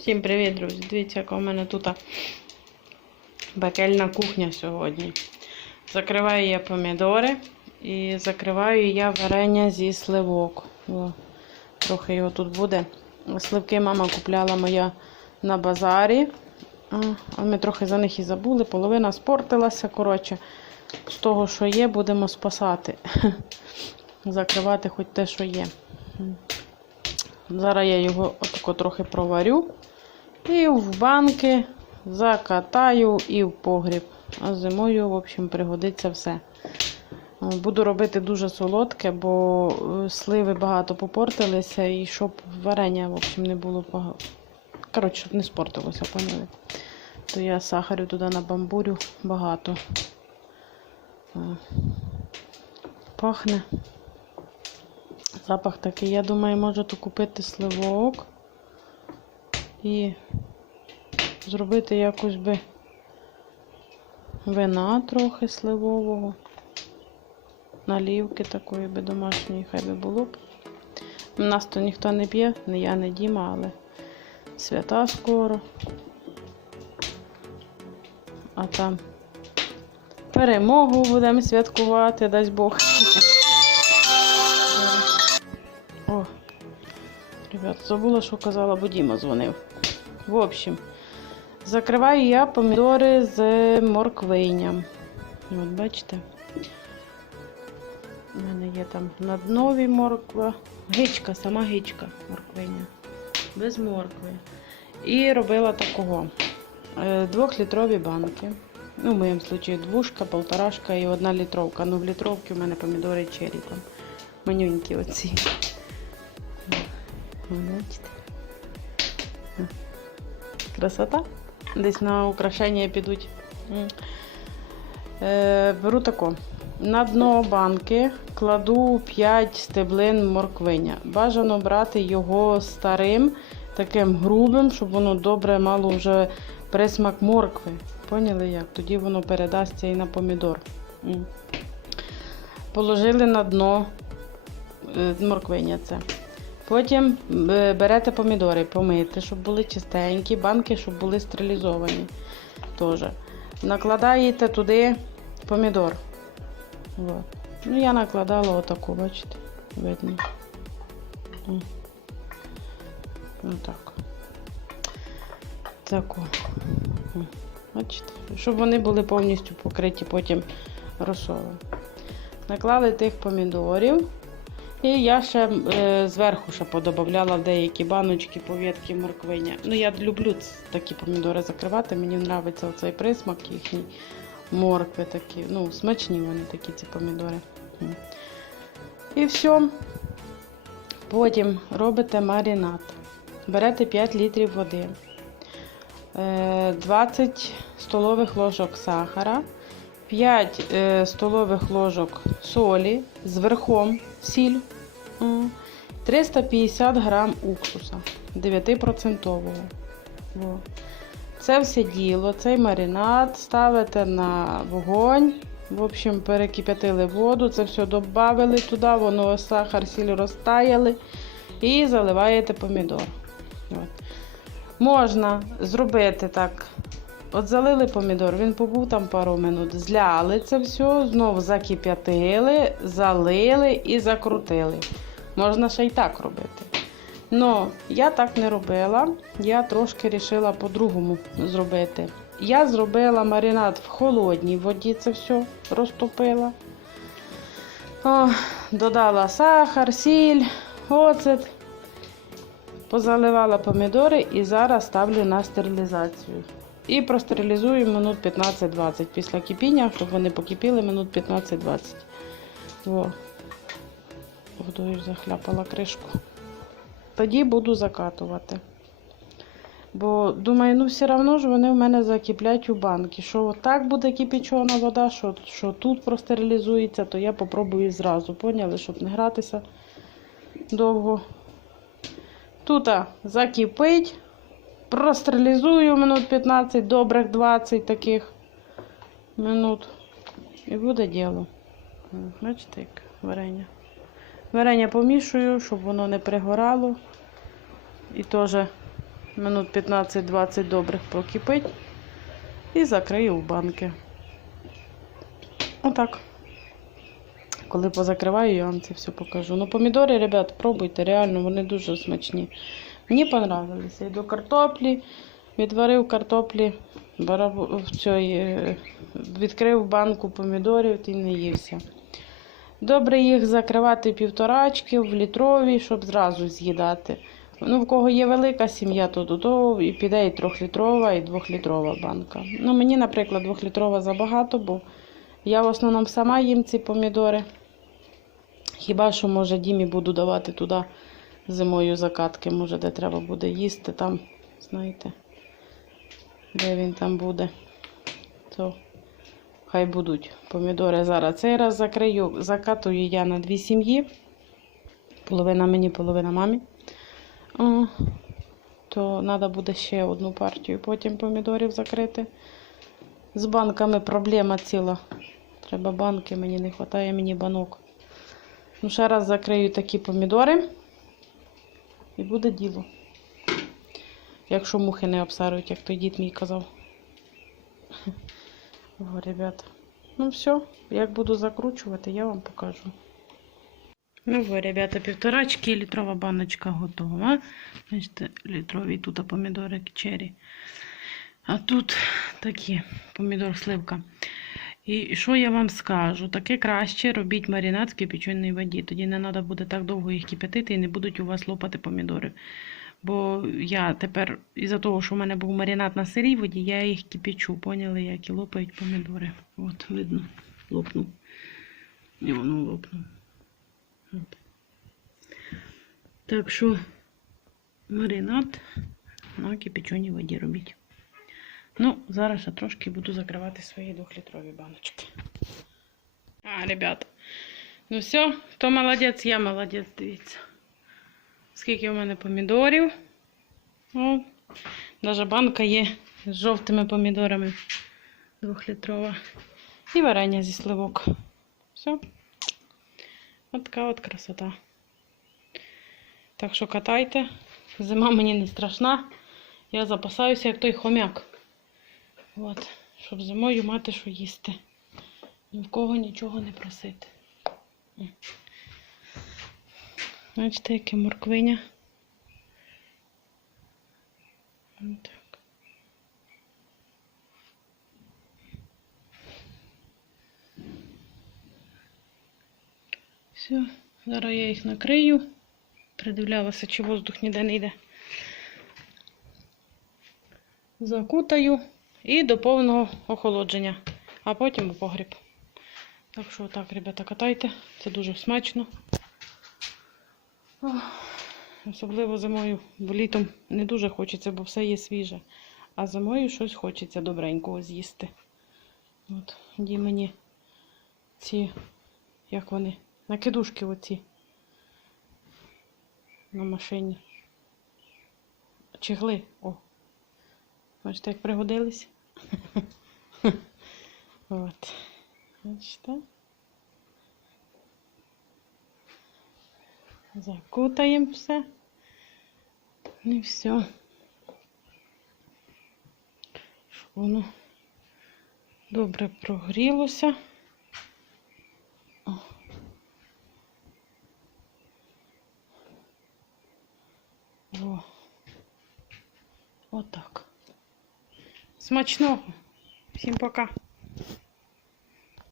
Всім привіт, друзі! Дивіться, яка у мене тут бакельна кухня сьогодні. Закриваю я помідори і закриваю я варення зі сливок. О, трохи його тут буде. Сливки мама купляла моя на базарі. А ми трохи за них і забули. Половина спортилася. Коротше, з того, що є, будемо спасати. Закривати хоч те, що є. Зараз я його отако трохи проварю. І в банки закатаю і в погріб. А зимою, в общем, пригодиться все. Буду робити дуже солодке, бо е, сливи багато попортилися, і щоб варення, в общем, не було погано. Коротше, щоб не спортилося, поняли? То я сахарю туди на бамбурю багато. Е, Пахне. Запах такий. Я думаю, можу тут купити сливок і зробити якось би вина трохи сливового. Налівки такої би домашньої, хай би було б. У нас то ніхто не п'є, не я, не Діма, але свята скоро. А там перемогу будемо святкувати, дасть Бог. Ребят, забула, що казала, бо Діма дзвонив. В общем, закриваю я помідори з морквиням. От бачите? У мене є там на днові морква. Гичка, сама гичка морквиня. Без моркви. І робила такого. Е, Двохлітрові банки. Ну, в моєму случаю двушка, полторашка і одна літровка. Ну, в літровці у мене помідори чері там. Манюнькі оці. Бачите? Красота. Десь на украшення підуть. Е, беру тако. На дно банки кладу 5 стеблин морквиня. Бажано брати його старим, таким грубим, щоб воно добре мало вже присмак моркви. Поняли як? Тоді воно передасться і на помідор. Положили на дно е, морквиня це. Потім е, берете помідори, помити, щоб були чистенькі, банки, щоб були стерилізовані. Теж. Накладаєте туди помідор. Вот. Ну, я накладала отаку, бачите, видно. Отак. Таку. Бачите? Щоб вони були повністю покриті потім розсолом. Наклали тих помідорів. І я ще е, зверху ще подобавляла в деякі баночки, пов'ятки морквиня. Ну, я люблю такі помідори закривати. Мені подобається цей присмак їхній моркви такі. Ну, смачні вони такі, ці помідори. І все. Потім робите маринад. Берете 5 літрів води, е, 20 столових ложок сахара, 5 е, столових ложок солі з верхом сіль, 350 грам уксуса 9%. Во. Це все діло, цей маринад ставите на вогонь. В общем, перекип'ятили воду, це все додали туди, воно сахар, сіль розтаяли і заливаєте помідор. От. Можна зробити так. От залили помідор, він побув там пару минут, зляли це все, знову закип'ятили, залили і закрутили. Можна ще й так робити. Ну, я так не робила. Я трошки вирішила по-другому зробити. Я зробила маринад в холодній воді, це все розтопила. О, додала сахар, сіль, оцет. Позаливала помідори і зараз ставлю на стерилізацію. І простерилізую минут 15-20 після кипіння, щоб вони покипіли минут 15-20. Во. Водою захляпала кришку. Тоді буду закатувати. Бо думаю, ну все одно ж вони в мене закиплять у банки. Що так буде кипячена вода, що, що тут простерилізується, то я попробую зразу. Поняли, щоб не гратися довго. Тут закипить, простерилізую минут 15, добрих 20 таких минут. І буде діло. Бачите, як варення. Варення помішую, щоб воно не пригорало. І теж минут 15-20 добрих прокипить і закрию в банки. Отак. Коли позакриваю, я вам це все покажу. Ну, помідори, ребят, пробуйте, реально, вони дуже смачні. Мені понравилися. І до картоплі, відварив картоплі, в цій, е, відкрив банку помідорів і не ївся. Добре їх закривати півторачки в літрові, щоб зразу з'їдати. Ну, в кого є велика сім'я, то до того і піде і трьохлітрова, і двохлітрова банка. Ну, мені, наприклад, двохлітрова забагато, бо я в основному сама їм ці помідори. Хіба що, може, Дімі буду давати туди зимою закатки, може, де треба буде їсти там, знаєте, де він там буде. То хай будуть помідори зараз. Цей раз закрию, закатую я на дві сім'ї. Половина мені, половина мамі. О, то треба буде ще одну партію потім помідорів закрити. З банками проблема ціла. Треба банки, мені не вистачає мені банок. Ну, ще раз закрию такі помідори. І буде діло. Якщо мухи не обсарують, як той дід мій казав. О, ребята. Ну все, як буду закручувати, я вам покажу. Ну, ви, ребята, півторачки літрова баночка готова. Бачите, літрові тут помідори чері. А тут такі помідор сливка. І що я вам скажу? Таке краще робіть маринад в кипяченій воді. Тоді не треба буде так довго їх кипятити і не будуть у вас лопати помідори. Бо я тепер, із-за того, що в мене був маринад на сирій воді, я їх кипячу. Поняли, як і лопають помідори. От, видно, лопнув. І воно лопнув. От. Так що маринад на кипяченій воді робіть. Ну, зараз я трошки буду закривати свої двохлітрові баночки. А, ребята. Ну все, хто молодець, я молодець, дивіться. Скільки у мене помідорів. О, навіть банка є з жовтими помідорами. Двохлітрова. І варення зі сливок. Все. От така от красота. Так що катайте. Зима мені не страшна. Я запасаюся, як той хомяк. От, щоб зимою мати що їсти. Ні в кого нічого не просити. Бачите, яке морквиня. Так. Все, зараз я їх накрию. Придивлялася, чи воздух ніде не йде. Закутаю і до повного охолодження, а потім у погріб. Так що так, ребята, катайте. Це дуже смачно. Ох, Особливо зимою, бо літом не дуже хочеться, бо все є свіже. А зимою щось хочеться добренького з'їсти. От, ді мені ці, як вони, накидушки оці на машині. Чигли. О. Бачите, як пригодились? От. Бачите? Закутаємо все. І все. Воно добре прогрілося. О. О. Отак. Смачного. Всім пока.